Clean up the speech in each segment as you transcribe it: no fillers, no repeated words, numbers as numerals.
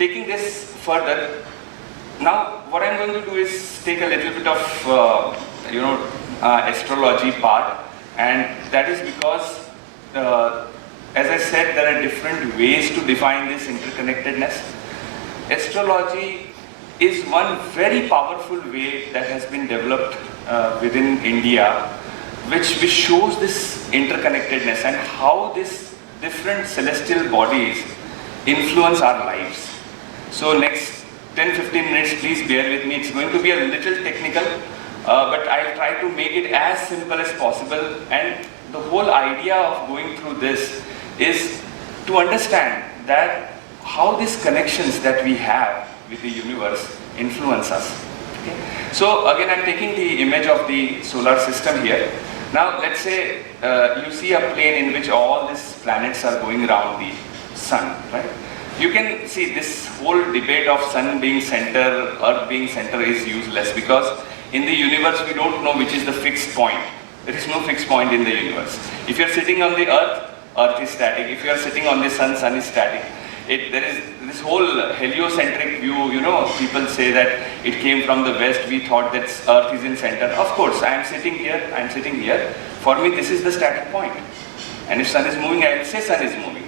taking this further, now what I'm going to do is take a little bit of astrology part, and that is because as I said, there are different ways to define this interconnectedness. Astrology is one very powerful way that has been developed within India, which shows this interconnectedness and how these different celestial bodies influence our lives. So next 10-15 minutes, please bear with me. It's going to be a little technical, but I'll try to make it as simple as possible. And the whole idea of going through this is to understand that how these connections that we have with the universe influence us. Okay? So again, I'm taking the image of the solar system here. Now let's say you see a plane in which all these planets are going around the sun, right? You can see this whole debate of sun being center, earth being center is useless, because in the universe we don't know which is the fixed point. There is no fixed point in the universe. If you're sitting on the earth, earth is static. If you are sitting on the sun, sun is static. There is this whole heliocentric view, people say that it came from the west, we thought that earth is in center. Of course, I am sitting here. For me, this is the static point. And if sun is moving, I will say sun is moving.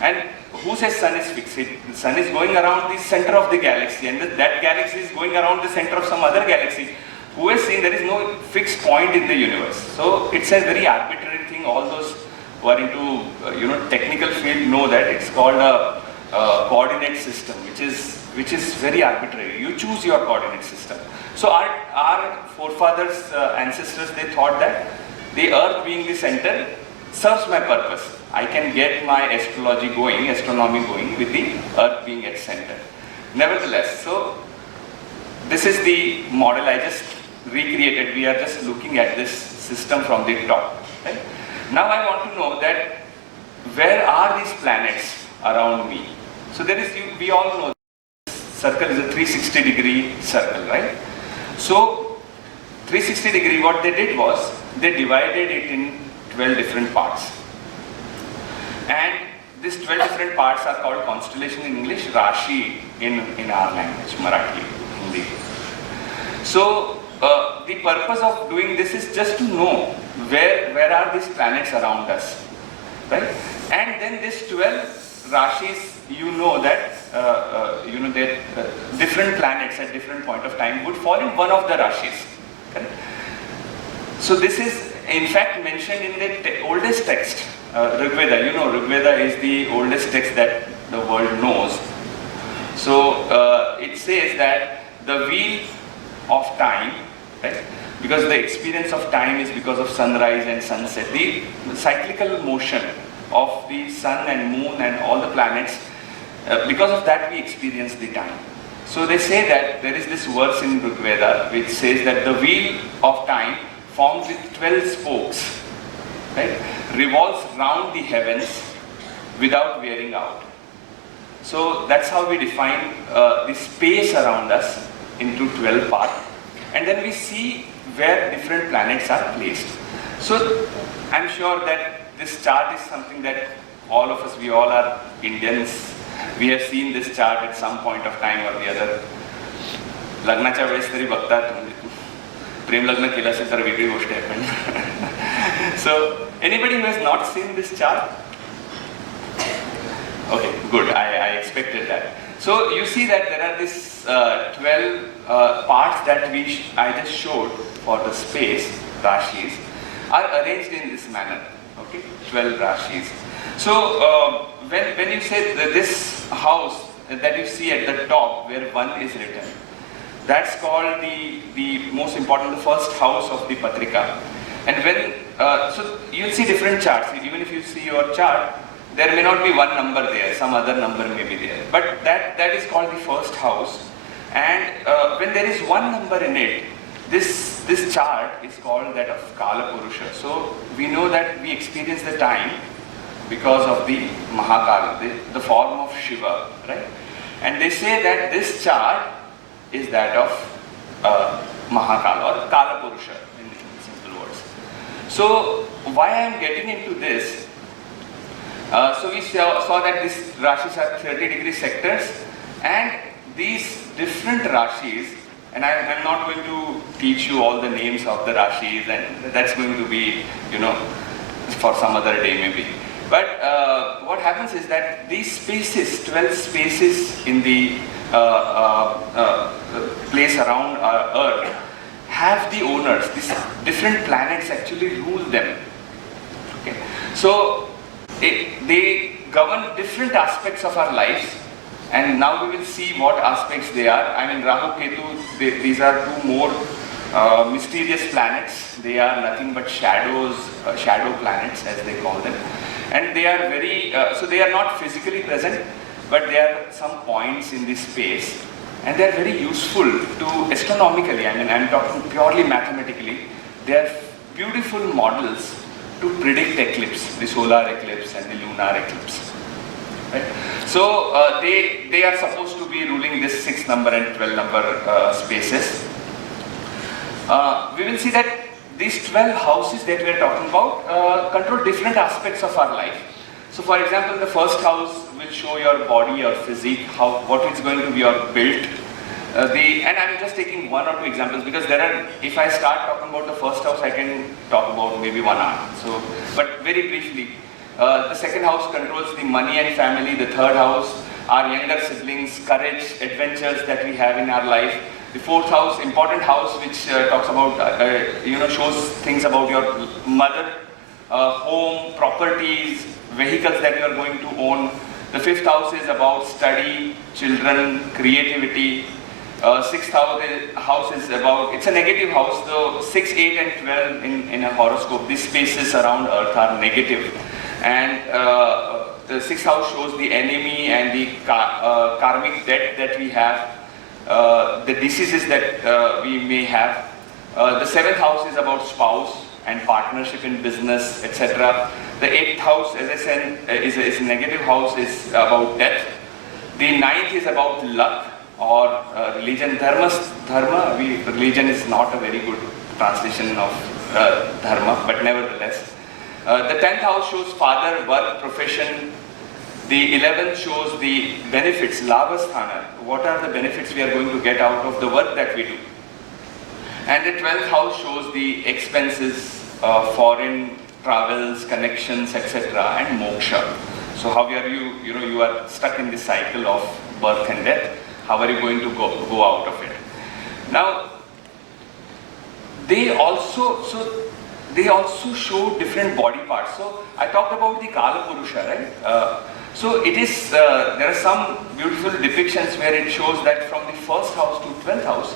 And who says sun is fixed? The sun is going around the center of the galaxy, and that galaxy is going around the center of some other galaxy. Who has seen there is no fixed point in the universe? So it's a very arbitrary thing. All those who are into technical field know that it's called a coordinate system, which is very arbitrary. You choose your coordinate system. So our forefathers, ancestors, they thought that the earth being the center serves my purpose. I can get my astronomy going with the earth being at center. Nevertheless, so this is the model I just recreated. We are just looking at this system from the top. Right? Now I want to know that where are these planets around me? So there is, we all know this circle is a 360-degree circle, right? So 360-degree, what they did was they divided it in 12 different parts. And these 12 different parts are called constellation in English, Rashi in our language, Marathi, Hindi. So the purpose of doing this is just to know where are these planets around us, right? And then these 12 Rashis, that different planets at different point of time would fall in one of the Rashis. Correct? So this is in fact mentioned in the oldest text, Rig Veda. Rig Veda is the oldest text that the world knows. So it says that the wheel of time, right? Because the experience of time is because of sunrise and sunset. The cyclical motion of the sun and moon and all the planets, because of that we experience the time. So they say that there is this verse in Rig Veda which says that the wheel of time, formed with 12 spokes, right, revolves round the heavens without wearing out. So that's how we define the space around us into 12 parts. And then we see where different planets are placed. So I'm sure that this chart is something that all of us, we all are Indians. We have seen this chart at some point of time or the other. लग्नाच्या वेळेस तरी बघतात, प्रेम लग्न केलं असेल तर वेगळी गोष्ट आहे पण. So anybody who has not seen this chart? Okay, good. I expected that. So you see that there are these 12 parts that I just showed for the space, Rashis, are arranged in this manner. Okay, 12 Rashis. So when you say that this house that you see at the top where 1 is written, that's called the most important, the first house of the Patrika. And when, so you'll see different charts. Even if you see your chart, there may not be one number there, some other number may be there. But that is called the first house. And when there is one number in it, this chart is called that of Kala Purusha. So we know that we experience the time because of the Mahakala, the form of Shiva, right? And they say that this chart is that of Mahakala or Kala Purusha in simple words. So why I am getting into this? So we saw that these Rashis are 30-degree sectors, And these different Rashis, and I'm not going to teach you all the names of the Rashis, and that's going to be, for some other day maybe. But what happens is that these spaces, 12 spaces in the place around our Earth, have the owners. These different planets actually rule them. Okay. So they govern different aspects of our lives, and now we will see what aspects they are. I mean, Rahu, Ketu, these are two more mysterious planets. They are nothing but shadows, shadow planets as they call them. And they are very, so they are not physically present, but they are some points in this space. And they are very useful to astronomically, I mean, I'm talking purely mathematically. They are beautiful models to predict eclipse, the solar eclipse and the lunar eclipse. Right? So they are supposed to be ruling this 6 number and 12 number spaces. We will see that these 12 houses that we are talking about control different aspects of our life. So for example, the first house will show your body or physique, what is going to be your build. And I'm just taking 1 or 2 examples because there are, if I start talking about the first house, I can talk about maybe 1 hour. So, but very briefly, the second house controls the money and family. The third house, our younger siblings, courage, adventures that we have in our life. The fourth house, important house, which talks about, shows things about your mother, home, properties, vehicles that you are going to own. The fifth house is about study, children, creativity. Sixth house is about, it's a negative house, so 6, 8 and 12 in a horoscope, these spaces around Earth are negative. And the sixth house shows the enemy and the karmic debt that we have, the diseases that we may have. The seventh house is about spouse and partnership in business, etc. The eighth house, as I said, is a negative house, is about death. The ninth is about luck or religion. Religion is not a very good translation of dharma, but nevertheless. The 10th house shows father, work, profession. The 11th shows the benefits, lavasthana. What are the benefits we are going to get out of the work that we do? And the 12th house shows the expenses, foreign travels, connections, etc. and moksha. So how are you are stuck in this cycle of birth and death. How are you going to go out of it? Now, they also show different body parts. So I talked about the Kala Purusha, right? So it is, there are some beautiful depictions where it shows that from the first house to 12th house,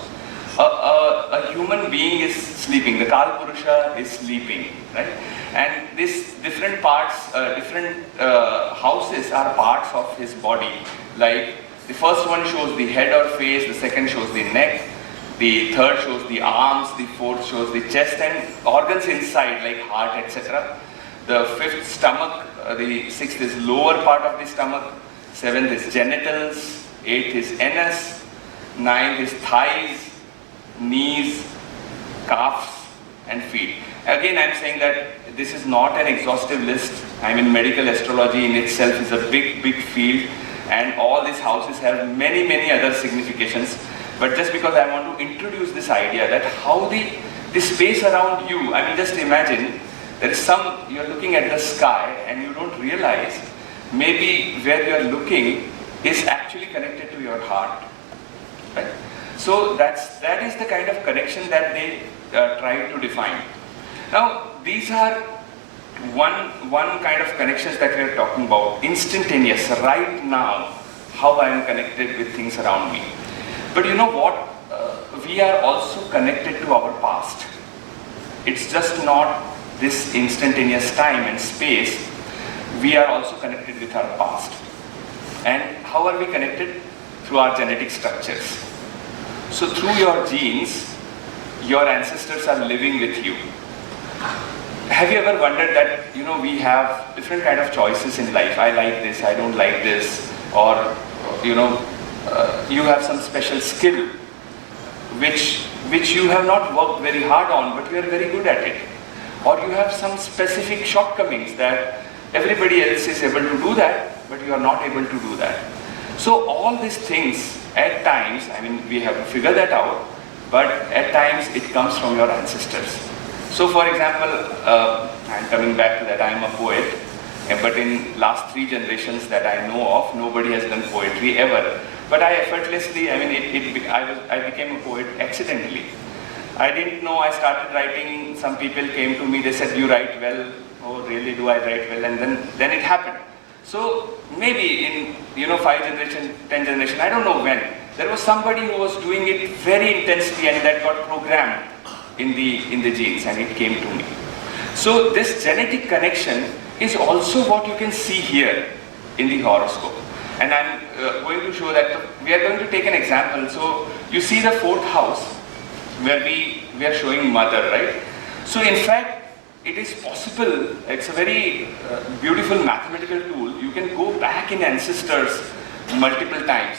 a human being is sleeping. The Kala Purusha is sleeping, right? And these different parts, different houses are parts of his body. Like the first one shows the head or face, the second shows the neck, the third shows the arms, the fourth shows the chest and organs inside like heart, etc. The fifth, stomach, the sixth is lower part of the stomach, seventh is genitals, eighth is anus, ninth is thighs, knees, calves and feet. Again, I'm saying that this is not an exhaustive list. I mean, medical astrology in itself is a big field, and all these houses have many other significations. But just because I want to introduce this idea that how the space around you, I mean, just imagine there is you're looking at the sky and you don't realize maybe where you're looking is actually connected to your heart, right? So that is the kind of connection that they try to define. Now, these are one kind of connections that we are talking about, instantaneous, right now, how I am connected with things around me. But you know what? We are also connected to our past. It's just not this instantaneous time and space. We are also connected with our past. And how are we connected? Through our genetic structures. So through your genes, your ancestors are living with you. Have you ever wondered that, we have different kind of choices in life? I like this, I don't like this, or, you have some special skill which you have not worked very hard on, but you are very good at it. Or you have some specific shortcomings that everybody else is able to do that, but you are not able to do that. So all these things, at times, I mean, we have to figure that out, but at times it comes from your ancestors. So for example, I'm coming back to that, I'm a poet, but in last 3 generations that I know of, nobody has done poetry ever. But I effortlessly, I mean, I became a poet accidentally. I didn't know, I started writing, some people came to me, they said, you write well. Oh, really, do I write well? And then it happened. So maybe in 5 generation, 10 generation, I don't know when, there was somebody who was doing it very intensely and that got programmed in the genes and it came to me. So this genetic connection is also what you can see here in the horoscope. And I'm going to show that, we are going to take an example. So you see the 4th house where we are showing mother, right? So in fact, it is possible, it's a very beautiful mathematical tool. You can go back in ancestors multiple times.